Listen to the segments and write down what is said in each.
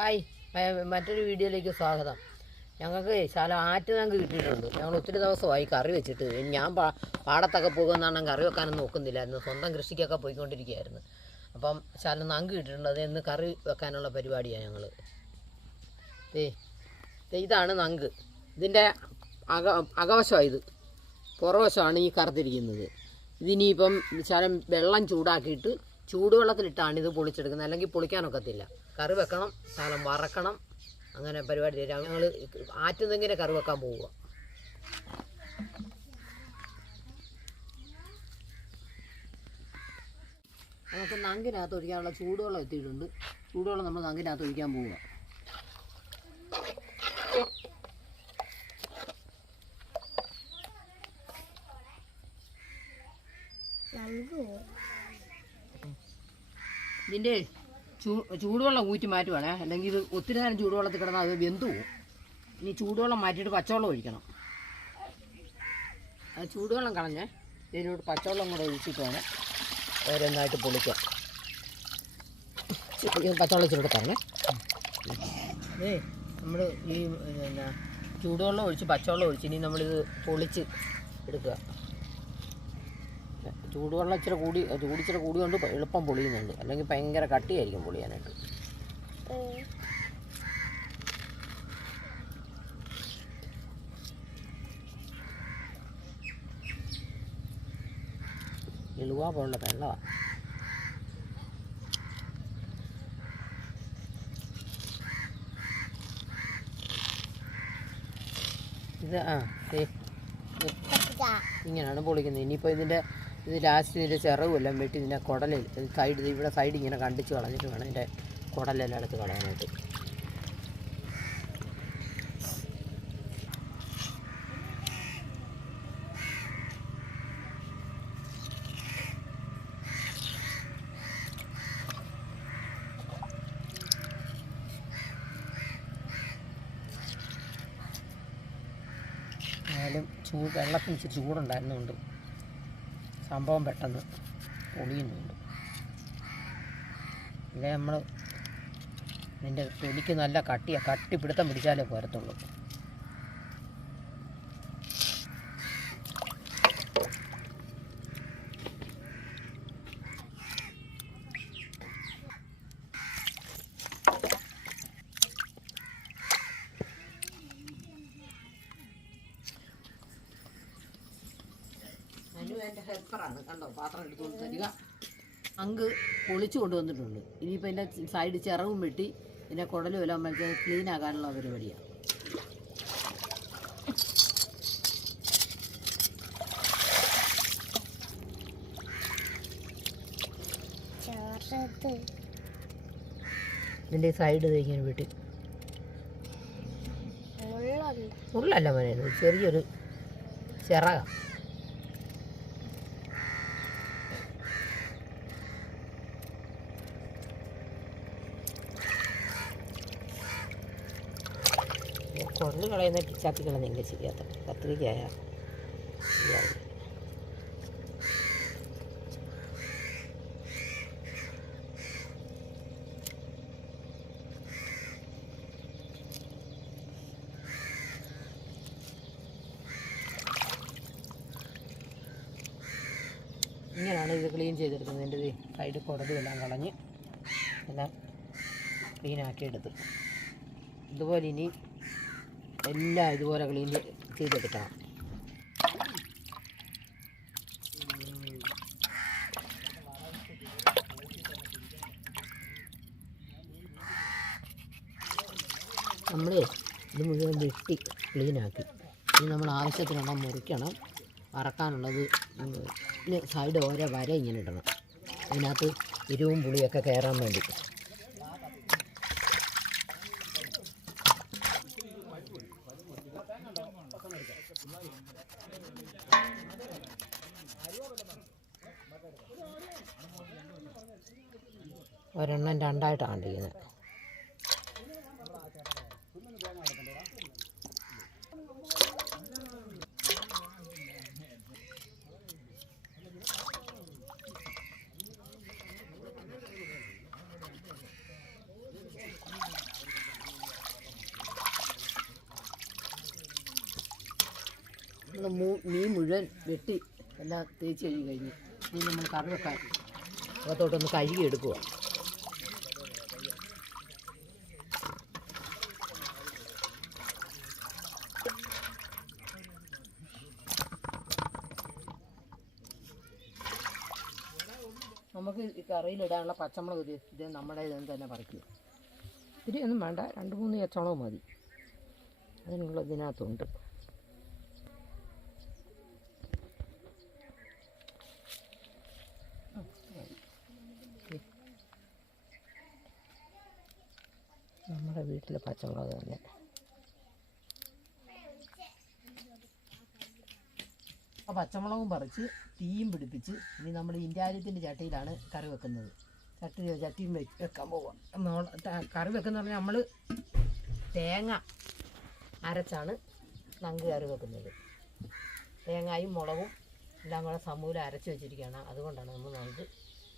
Hi മറ്റൊരു വീഡിയോയിലേക്ക് സ്വാഗതം. ഞങ്ങൾക്ക് ശാല ആറ്റ് ഞങ്ങൾക്ക് കിട്ടിയിട്ടുണ്ട്. ഞങ്ങൾ ഒത്തിരി ദിവസമായി കറി വെച്ചിട്ട്. ഞാൻ പാ പാടത്തൊക്കെ പോകുന്നതാണ് കറി വെക്കാനൊന്നും നോക്കുന്നില്ലായിരുന്നു സ്വന്തം കൃഷിക്കൊക്കെ പോയിക്കൊണ്ടിരിക്കുകയായിരുന്നു. അപ്പം ശാല നങ്ക് കിട്ടിയിട്ടുണ്ട്. അത് കറി വെക്കാനുള്ള പരിപാടിയാണ് ഞങ്ങൾ ഇതാണ് നങ്ക്. ഇതിന്റെ അക അകവശമാണ് ഇത്. പുറവശമാണ് ഈ കറുത്തിരിക്കുന്നത്. ഇതിനിയിപ്പം ശാലം വെള്ളം ചൂടാക്കിയിട്ട് ചൂടുവെള്ളത്തിലിട്ടാണ് ഇത് പൊളിച്ചെടുക്കുന്നത്. അല്ലെങ്കിൽ പൊളിക്കാനൊക്കത്തില്ല. കറി വെക്കണം സാധനം വറക്കണം അങ്ങനെ പരിപാടി ഞങ്ങൾ ആറ്റുന്നെങ്ങനെ കറി വെക്കാൻ പോവുക നമുക്ക് നങ്കിനകത്ത് ഒഴിക്കാനുള്ള ചൂടുവെള്ളം എത്തിയിട്ടുണ്ട്. ചൂടുവെള്ളം നമ്മൾ നങ്കിനകത്ത് ഒഴിക്കാൻ പോവുക ഇതിന്റെ ചൂടുവെള്ളം ഊറ്റി മാറ്റുവാണേ. അല്ലെങ്കിൽ ഇത് ഒത്തിരി നേരം ചൂടുവെള്ളത്തിൽ കിടന്നാൽ അത് വെന്തു പോകും. ഇനി ചൂടുവെള്ളം മാറ്റിയിട്ട് പച്ചവെള്ളം ഒഴിക്കണം. ആ ചൂടുവെള്ളം കളഞ്ഞേ ഇതിനോട് പച്ചവെള്ളം കൂടെ ഒഴിച്ചിട്ട് വേണം ഓരോന്നായിട്ട് പൊളിക്കാം പച്ചവെള്ളം ഇച്ചിരി പറഞ്ഞേ ഏ നമ്മൾ ഈ പിന്നെ ചൂടുവെള്ളം ഒഴിച്ച് പച്ചവെള്ളം ഒഴിച്ച് ഇനി നമ്മളിത് പൊളിച്ച് എടുക്കുക. ചൂടുവെള്ളം ഇച്ചിരി കൂടി ചൂട് ഇച്ചിരി കൂടി കൊണ്ട് എളുപ്പം പൊളിയുന്നുണ്ട്. അല്ലെങ്കിൽ ഭയങ്കര കട്ടിയായിരിക്കും പൊളിയാനായിട്ട്. എളുവാ പോലുള്ള വെള്ളമാണ് ഇത് ആ ഇങ്ങനെയാണ് പൊളിക്കുന്നത്. ഇനിയിപ്പോൾ ഇതിന്റെ ഇത് ലാസ്റ്റ് ഇതിന്റെ ചിറവുമെല്ലാം വെട്ടി ഇതിന്റെ കുടലിൽ സൈഡ് ഇവിടെ സൈഡ് ഇങ്ങനെ കണ്ടിച്ച് കളഞ്ഞിട്ട് വേണം ഇതിന്റെ കുടലെല്ലാം എടുത്ത് കളയാനായിട്ട്. ചൂട് വെള്ളത്തിന് ഇച്ചിരി ചൂടുണ്ടായിരുന്നുകൊണ്ട് സംഭവം പെട്ടെന്ന് പൊളിയുന്നുണ്ട് ഇതേ നമ്മൾ ഇതിന്റെ തൊലിക്ക് നല്ല കട്ടിയാണ് കട്ടി പിടുത്തം പിടിച്ചാലേ പോരത്തുള്ളൂ. പൊളിച്ചു കൊണ്ടുവന്നിട്ടുണ്ട്. ഇനിയിപ്പോൾ ഇതിന്റെ സൈഡ് ചിറവും വെട്ടി ഇതിന്റെ കുടലും എല്ലാം വെച്ച് ക്ലീൻ ആക്കാനുള്ള പരിപാടിയാണ് ഇതിന്റെ സൈഡ് ഇങ്ങനെ വെട്ടി. ഉള്ളല്ല. മോനെ ചെറിയൊരു ചിറക. കുടൽ കളയുന്ന ചാത്തി കളഞ്ഞെങ്കിൽ ശരിയാത്ത ശരിയാവില്ല. ഇങ്ങനെയാണ് ഇത് ക്ലീൻ ചെയ്തെടുക്കുന്നത് എന്റെ സൈഡ് കുടലും എല്ലാം കളഞ്ഞ് എല്ലാം ക്ലീൻ ആക്കിയെടുത്ത് ഇതുപോലെ ഇനി എല്ലാം ഇതുപോലെ ക്ലീൻ ചെയ്തെടുക്കണം. നമ്മൾ ഇത് മുഴുവൻ വെട്ടി ക്ലീനാക്കി ഇത് നമ്മൾ ആവശ്യത്തിനുള്ള മുറിക്കണം. അറക്കാനുള്ളത് സൈഡ് ഓരോ വര ഇങ്ങനെ ഇടണം. അതിനകത്ത് ഇരുവും പുളിയൊക്കെ കയറാൻ വേണ്ടി. ഒരെണ്ണം രണ്ടായിട്ടാണ് കണ്ടിരിക്കുന്നത്. മീൻ മുഴുവൻ വെട്ടി എല്ലാം തേച്ച് കഴുകി കഴിഞ്ഞ് ഇനി നമ്മൾ കറി വെക്കാൻ അകത്തോട്ടൊന്ന് കഴുകി എടുക്കുക നമുക്ക് ഈ കറിയിലിടാനുള്ള പച്ചമുളക് ഇത് നമ്മുടെ ഇതിൽ തന്നെ പറിക്കുക. ഇത്തിരി ഒന്നും വേണ്ട. രണ്ട് മൂന്ന് പച്ചമുളക് മതി. അതിനുള്ള ഇതിനകത്തുണ്ട്. നമ്മുടെ വീട്ടിലെ പച്ചമുളക് തന്നെ. പച്ചമുളകും പറിച്ച് തീയും പിടിപ്പിച്ച് ഇനി നമ്മൾ ഇന്ത്യാര്യത്തിന്റെ ചട്ടിയിലാണ് കറി വെക്കുന്നത്. ചട്ടി ചട്ടിയും വെക്കാൻ പോവാം. കറി വെക്കുന്ന പറഞ്ഞാൽ നമ്മൾ തേങ്ങ അരച്ചാണ് നങ്ക് കറി വെക്കുന്നത്. തേങ്ങായും മുളകും എല്ലാം കൂടെ സമൂലം അരച്ച് വെച്ചിരിക്കുകയാണ്. അതുകൊണ്ടാണ് നമ്മൾ നങ്ക്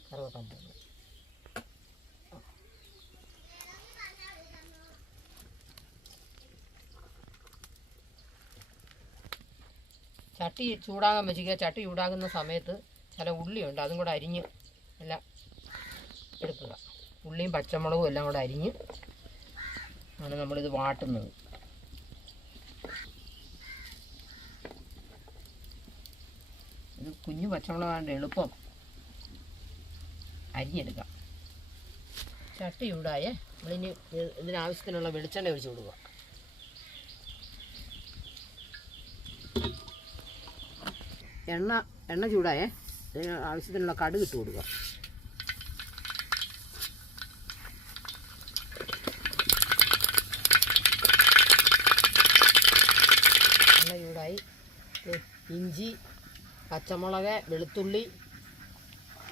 കറി വെക്കാൻ പോകുന്നത്. ചട്ടി ചൂടാകാൻ വെച്ചിരിക്കുക ചട്ടി ചൂടാകുന്ന സമയത്ത് ചില ഉള്ളിയുണ്ട് അതും കൂടെ അരിഞ്ഞ് എല്ലാം എടുക്കുക. ഉള്ളിയും പച്ചമുളകും എല്ലാം കൂടെ അരിഞ്ഞ് ആണ് നമ്മളിത് വാട്ടുന്നത്. ഇത് കുഞ്ഞു പച്ചമുളകാണ്ട് എളുപ്പം അരിഞ്ഞെടുക്കാം. ചട്ടി ചൂടായേ നമ്മളിനി ഇത് ഇതിനാവശ്യത്തിനുള്ള വെളിച്ചെണ്ണ ഒഴിച്ച് കൊടുക്കുക. എണ്ണ എണ്ണ ചൂടായേ. അതിന് ആവശ്യത്തിനുള്ള കടുക് ഇട്ട് കൊടുക്കുക. എണ്ണ ചൂടായി. ഇഞ്ചി പച്ചമുളക് വെളുത്തുള്ളി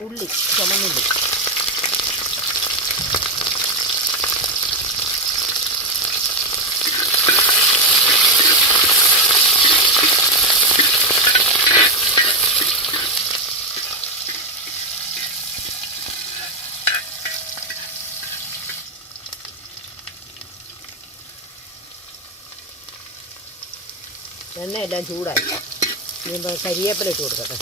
ഉള്ളി ചുമന്നുള്ളി. എണ്ണയെല്ലാം ചൂടായി. ഇനിയിപ്പോൾ കരിയേപ്പില ഇട്ട് കൊടുക്കട്ടെ.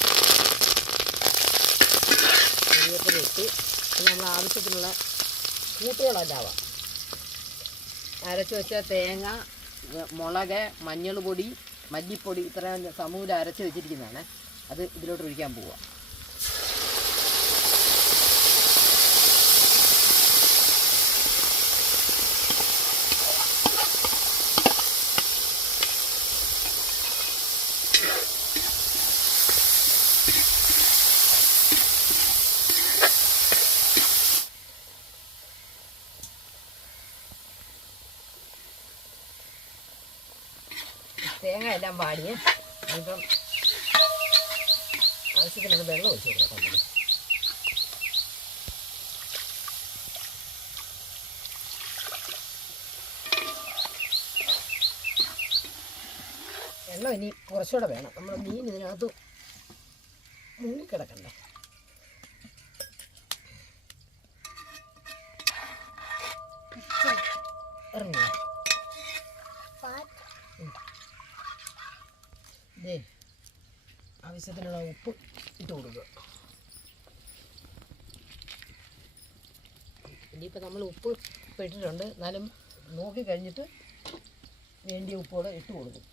കരിയേപ്പില ഇട്ട് നമ്മൾ ആവശ്യത്തിനുള്ള കൂട്ടുകളെല്ലാം ആവാം. അരച്ച് വെച്ച തേങ്ങ മുളക് മഞ്ഞൾ പൊടി മല്ലിപ്പൊടി ഇത്രയും സമൂലം അരച്ച് വെച്ചിരിക്കുന്നതാണ്. അത് ഇതിലോട്ട് ഒഴിക്കാൻ പോവുക തേങ്ങ എല്ലാം ഇപ്പം ആവശ്യത്തിനത് വെള്ളം ഒഴിച്ച് കൊടുക്കാം നമ്മൾ വെള്ളം ഇനി കുറച്ചുകൂടെ വേണം. നമ്മൾ മീൻ ഇതിനകത്ത് മുങ്ങിക്കിടക്കണ്ടേ. ഇതേ ആവശ്യത്തിനുള്ള ഉപ്പ് ഇട്ട് കൊടുക്കുക. ഇനിയിപ്പോൾ നമ്മൾ ഉപ്പ് ഇട്ടിട്ടുണ്ട്. എന്നാലും നോക്കി കഴിഞ്ഞിട്ട് വേണ്ടിയ ഉപ്പോടെ ഇട്ട് കൊടുക്കും.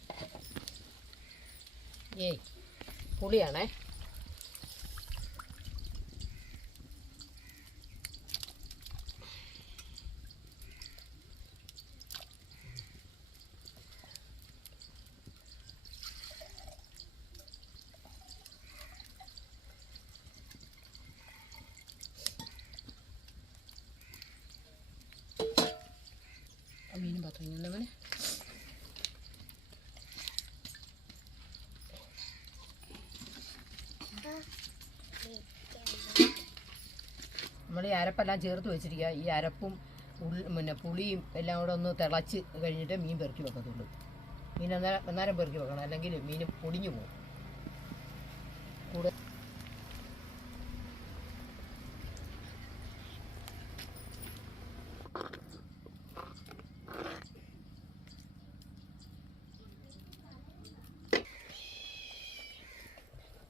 ഏയ് പുളിയാണേ ആ മീനും പാത്രം ഇങ്ങനെ മോനെ നമ്മൾ ഈ അരപ്പെല്ലാം ചേർത്ത് വെച്ചിരിക്കുക. ഈ അരപ്പും പിന്നെ പുളിയും എല്ലാം കൂടെ ഒന്ന് തിളച്ച് കഴിഞ്ഞിട്ട് മീൻ പെറുക്കി വെക്കത്തുള്ളൂ. മീൻ അന്നേരം അന്നേരം പെറുക്കി വെക്കണം. അല്ലെങ്കിൽ മീൻ പൊടിഞ്ഞു പോകും. കൂടെ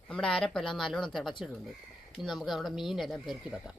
നമ്മുടെ അരപ്പെല്ലാം നല്ലോണം തിളച്ചിട്ടുണ്ട്. ഇനി നമുക്ക് നമ്മുടെ മീനെല്ലാം പെറുക്കി വെക്കാം.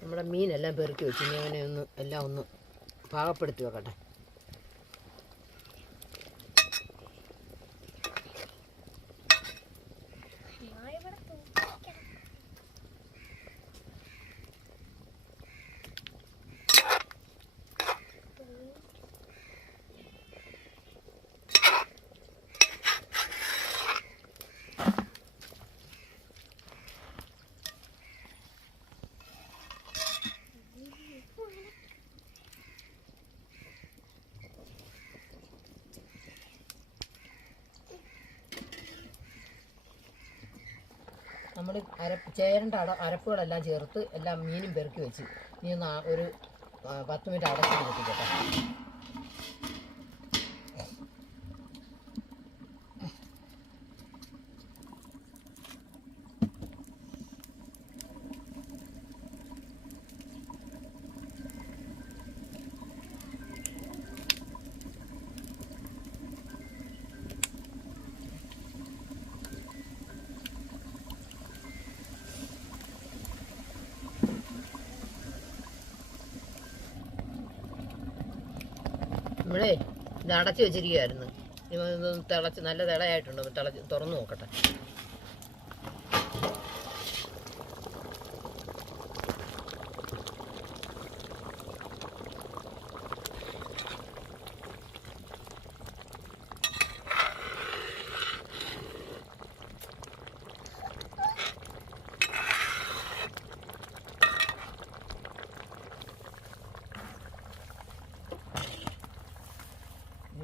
നമ്മുടെ മീനെല്ലാം പെറുക്കി വെച്ച് അങ്ങനെ ഒന്ന് എല്ലാം ഒന്ന് പാകപ്പെടുത്തി വെക്കട്ടെ. നമ്മൾ അരപ്പ് ചേരണ്ട അട അരപ്പുകളെല്ലാം ചേർത്ത് എല്ലാം മീനും പെറുക്കി വെച്ച് ഇനി ഒരു പത്ത് മിനിറ്റ് അടച്ചു കിട്ടിക്കട്ടെ നമ്മളേ ഇത് അടച്ചു വെച്ചിരിക്കുകയായിരുന്നു ഇനി തിളച്ച് നല്ല തിളയായിട്ടുണ്ട് തിളച്ച് തുറന്നു നോക്കട്ടെ.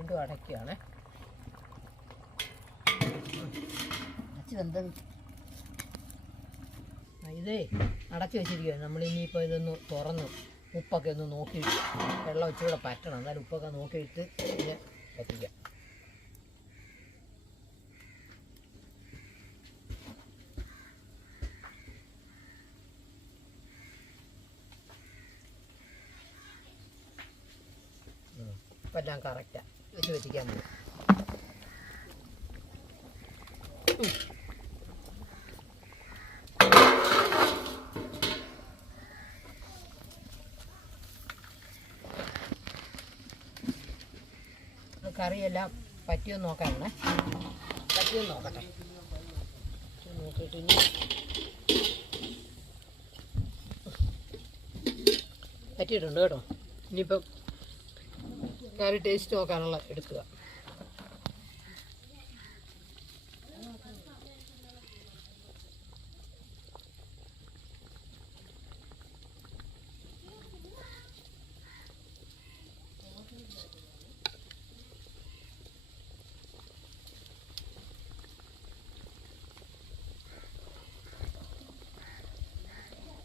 വീണ്ടും അടയ്ക്കുകയാണ്. അടച്ച് വെന്ത ഇതേ അടച്ചു വെച്ചിരിക്കുകയാണ്. നമ്മൾ ഇനിയിപ്പോൾ ഇതൊന്ന് തുറന്ന് ഉപ്പൊക്കെ ഒന്ന് നോക്കി വെള്ളം ഇച്ചിരി പറ്റണം. എന്നാലും ഉപ്പൊക്കെ നോക്കിയിട്ട് ഇതിനെ പറ്റിക്കാം. എല്ലാം കറക്റ്റാണ് വെച്ച് വെച്ചിക്കാൻ മതി കറിയെല്ലാം പറ്റിയോ നോക്കാനാണ്. പറ്റിയോ നോക്കട്ടെ. നോക്കിയിട്ട് ഇനി പറ്റിയിട്ടുണ്ട് കേട്ടോ. കറി ടേസ്റ്റ് നോക്കാനുള്ള എടുക്കുക.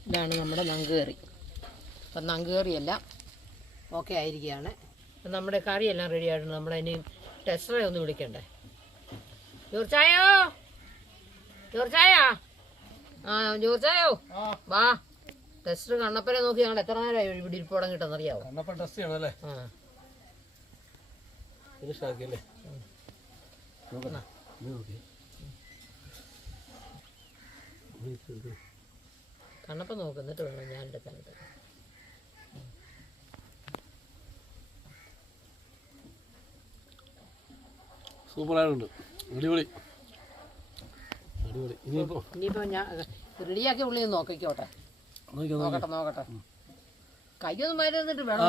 ഇതാണ് നമ്മുടെ നങ്കുകറി. അപ്പം നങ്കുകറിയെല്ലാം ഓക്കെ ആയിരിക്കുകയാണ്. നമ്മുടെ കറിയെല്ലാം റെഡി ആയിട്ടുണ്ട്. നമ്മുടെ ഇനി ടെസ്റ്ററെ ഒന്ന് വിളിക്കണ്ടേ? ജോർച്ചായോ? ജോർച്ചായാ? ആ ജോർച്ചായോ? വാ. ടെസ്റ്റർ കണ്ണപ്പനെ നോക്കി ഞങ്ങൾ എത്ര നേരമായി ഇവിടെ ഇരിപ്പോടം തുടങ്ങിയിട്ടെന്നറിയാവോ കണ്ണപ്പൻ ടെസ്റ്റ് ചെയ്യണല്ലേ ആ. ഫിനിഷ് ആക്കിയല്ലേ നോക്കണ നോക്കി. കണ്ണപ്പൻ നോക്ക് എന്നിട്ട് വേണം ഞാൻ എടുക്കാനായിട്ട് സൂപ്പറായിട്ടുണ്ട്. അടിപൊളി. അടിപൊളി. ഇനിയിപ്പോ ഇനിയിപ്പോ ഞാൻ റെഡിയാക്കി ഉള്ളിൽ നോക്കിക്കോട്ടെ. നോക്കട്ടെ നോക്കട്ടെ. കയ്യൊന്നും മരുന്നിട്ട് വേണം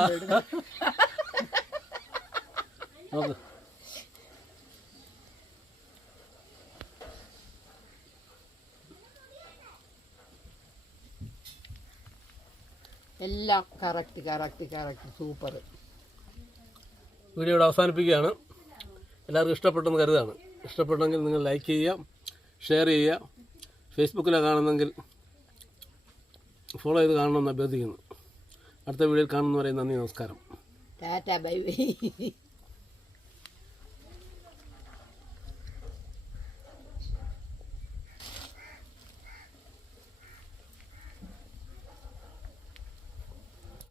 എല്ലാം correct correct correct. Super video അവസാനിപ്പിക്കുകയാണ്. എല്ലാവർക്കും ഇഷ്ടപ്പെട്ടെന്ന് കരുതാണ്. ഇഷ്ടപ്പെട്ടെങ്കിൽ നിങ്ങൾ ലൈക്ക് ചെയ്യുക ഷെയർ ചെയ്യുക. ഫേസ്ബുക്കിലാണ് കാണുന്നെങ്കിൽ ഫോളോ ചെയ്ത് കാണണമെന്ന് അഭ്യർത്ഥിക്കുന്നു. അടുത്ത വീഡിയോയിൽ കാണുന്നവരെ നന്ദി നമസ്കാരം. Tata bye bye